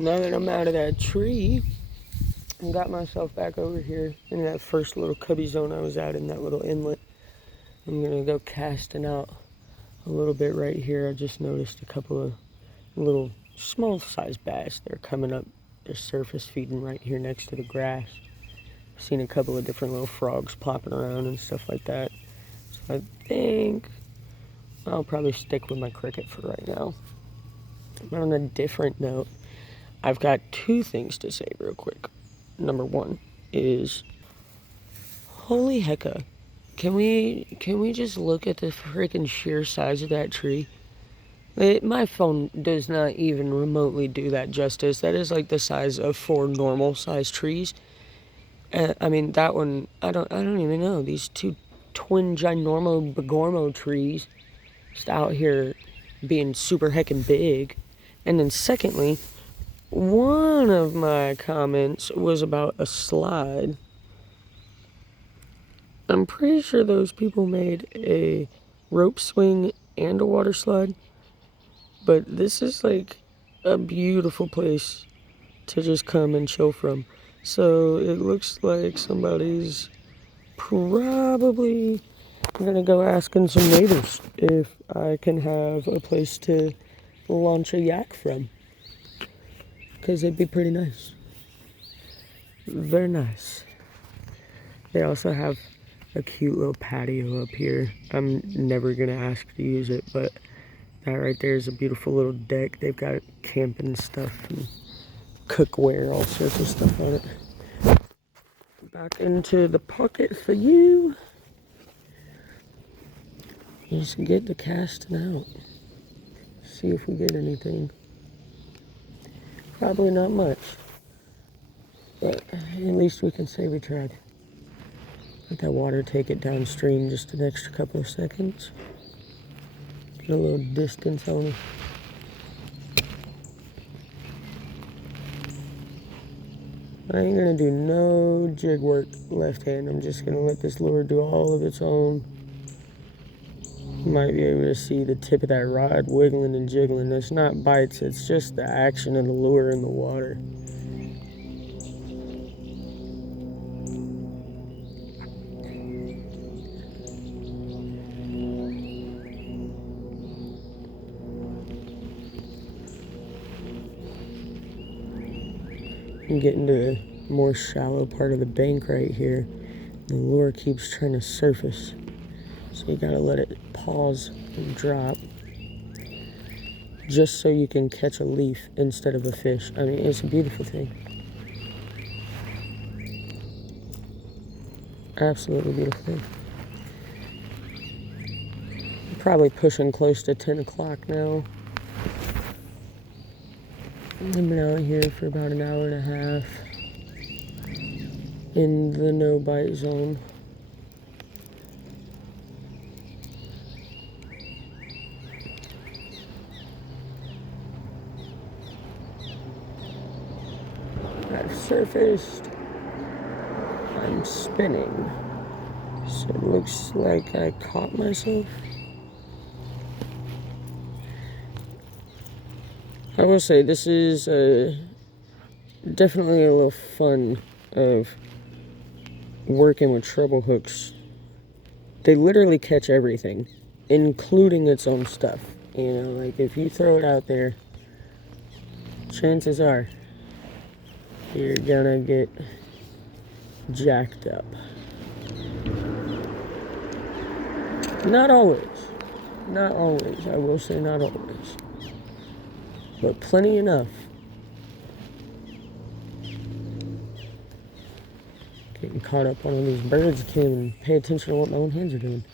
Now that I'm out of that tree, I got myself back over here in that first little cubby zone I was at in that little inlet. I'm gonna go casting out a little bit right here. I just noticed a couple of little small sized bass. They're coming up. They're surface feeding right here next to the grass. I've seen a couple of different little frogs plopping around and stuff like that. So I think I'll probably stick with my cricket for right now. But on a different note, I've got two things to say real quick. Number one is, holy hecka, can we just look at the freaking sheer size of that tree? My phone does not even remotely do that justice. That is like the size of 4 normal sized trees. I mean, that one, I don't even know. These two twin ginormo begormo trees just out here being super heckin' big. And then secondly, one of my comments was about a slide. I'm pretty sure those people made a rope swing and a water slide. But this is like a beautiful place to just come and chill from. So it looks like somebody's probably gonna go asking some neighbors if I can have a place to launch a yak from. Because it'd be pretty nice. Very nice. They also have a cute little patio up here. I'm never gonna ask to use it, but that right there is a beautiful little deck. They've got camping stuff and cookware, all sorts of stuff on it. Back into the pocket for you. Just get the casting out. See if we get anything. Probably not much, but at least we can say we tried. Let that water take it downstream just an extra couple of seconds. Get a little distance on it. I ain't gonna do no jig work left hand. I'm just gonna let this lure do all of its own. You might be able to see the tip of that rod wiggling and jiggling. It's not bites, it's just the action of the lure in the water. I'm getting to the more shallow part of the bank right here. The lure keeps trying to surface, so you gotta let it pause and drop just so you can catch a leaf instead of a fish. I mean, it's a beautiful thing. Absolutely beautiful thing. I'm probably pushing close to 10 o'clock now. I've been out here for about an hour and a half in the no bite zone. I've surfaced. I'm spinning. So it looks like I caught myself. I will say this is definitely a little fun of working with treble hooks. They literally catch everything, including its own stuff. You know, like if you throw it out there, chances are you're gonna get jacked up. Not always. Not always. I will say not always. But plenty enough. Getting caught up on all these birds, can't even pay attention to what my own hands are doing.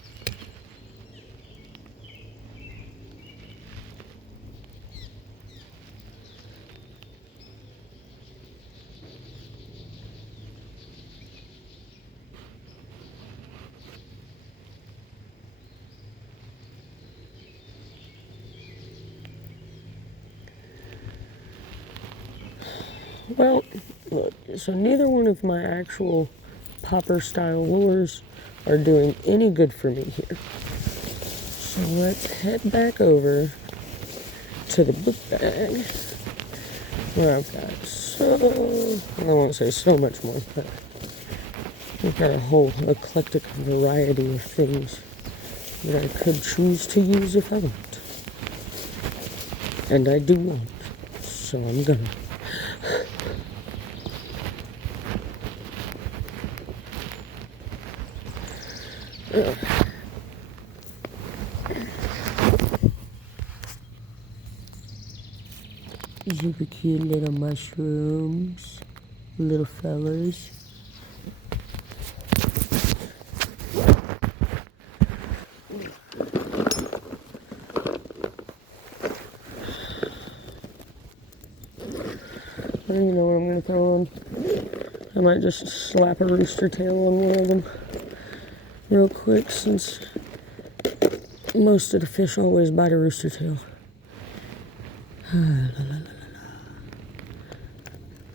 Well, look, so neither one of my actual popper style lures are doing any good for me here. So let's head back over to the book bag where I've got I won't say so much more, but I've got a whole eclectic variety of things that I could choose to use if I want. And I do want, so I'm gonna. Super cute little mushrooms, little fellas. I don't even know what I'm going to throw on. I might just slap a rooster tail on one of them real quick, since most of the fish always bite a rooster tail.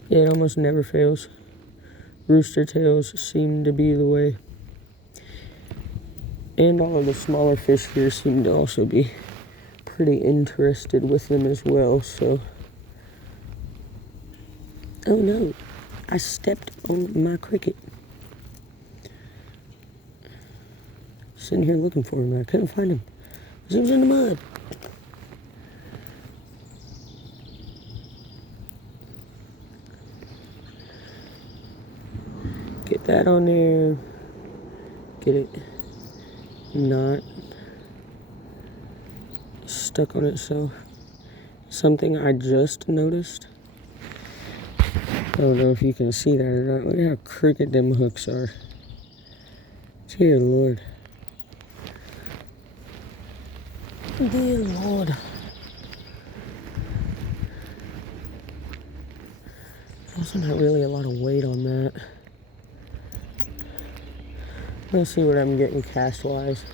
Yeah, it almost never fails. Rooster tails seem to be the way. And all of the smaller fish here seem to also be pretty interested with them as well, so. Oh no, I stepped on my cricket. Sitting here looking for him, I couldn't find him. He was in the mud. Get that on there. Get it not stuck on itself. Something I just noticed. I don't know if you can see that or not. Look at how crooked them hooks are. Dear Lord. Dear Lord. There's also not really a lot of weight on that. Let's see what I'm getting cast-wise.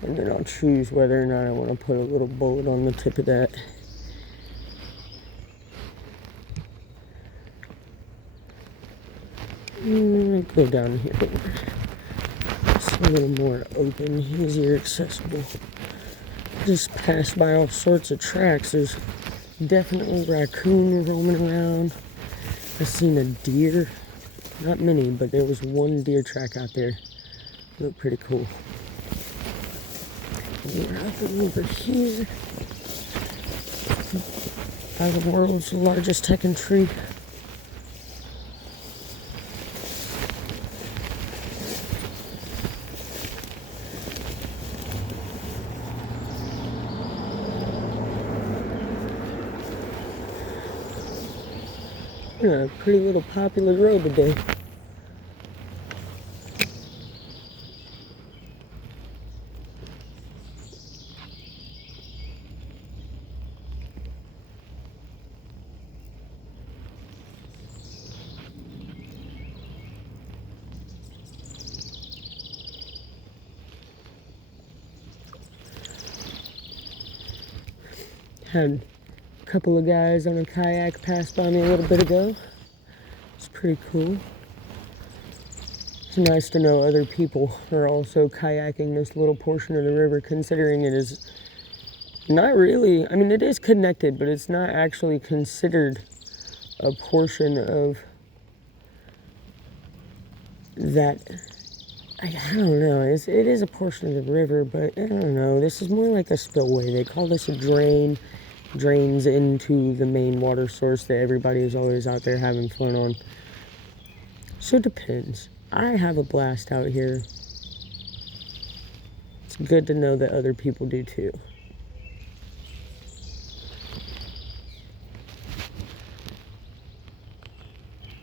And then I'll choose whether or not I want to put a little bullet on the tip of that. Go down here. It's a little more open, easier accessible. Just passed by all sorts of tracks. There's definitely raccoon roaming around. I've seen a deer. Not many, but there was one deer track out there. Looked pretty cool. We're up over here by the world's largest heckin' tree. A pretty little popular road today. Had a couple of guys on a kayak pass by me a little bit ago. It's pretty cool. It's nice to know other people are also kayaking this little portion of the river, considering it is not really, I mean, it is connected, but it's not actually considered a portion of that. I don't know. It is a portion of the river, but I don't know. This is more like a spillway. They call this a drain. Drains into the main water source that everybody is always out there having fun on. So it depends. I have a blast out here. It's good to know that other people do too.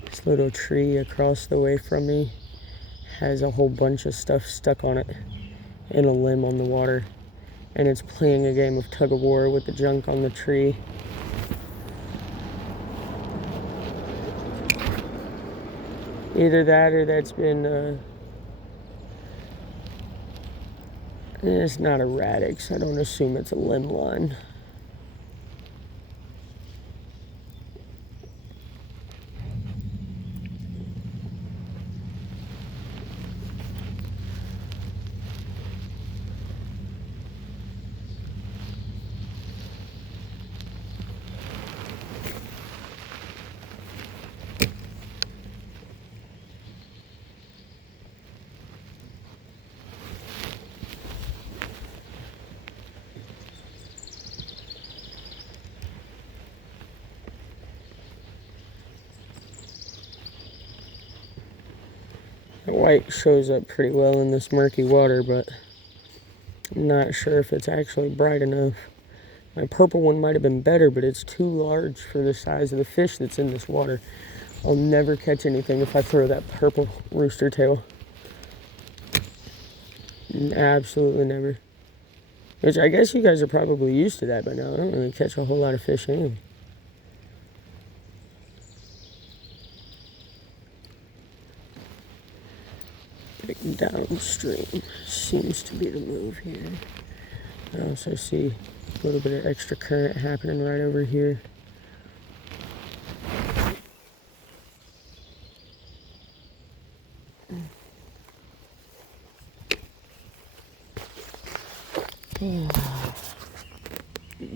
This little tree across the way from me has a whole bunch of stuff stuck on it and a limb on the water. And it's playing a game of tug of war with the junk on the tree. Either that or that's been, it's not a radix. I don't assume it's a limb line. The white shows up pretty well in this murky water, but I'm not sure if it's actually bright enough. My purple one might have been better, but it's too large for the size of the fish that's in this water. I'll never catch anything if I throw that purple rooster tail. Absolutely never. Which I guess you guys are probably used to that by now. I don't really catch a whole lot of fish anyway. Downstream seems to be the move here. I also see a little bit of extra current happening right over here.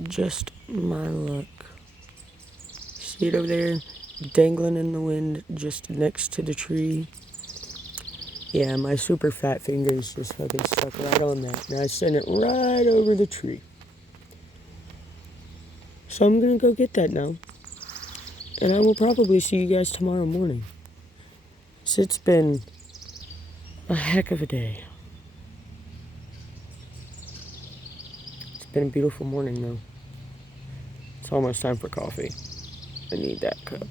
Just my luck. See it over there, dangling in the wind just next to the tree. Yeah, my super fat fingers just fucking stuck right on that. And I sent it right over the tree. So I'm gonna go get that now. And I will probably see you guys tomorrow morning. So it's been a heck of a day. It's been a beautiful morning though. It's almost time for coffee. I need that cup.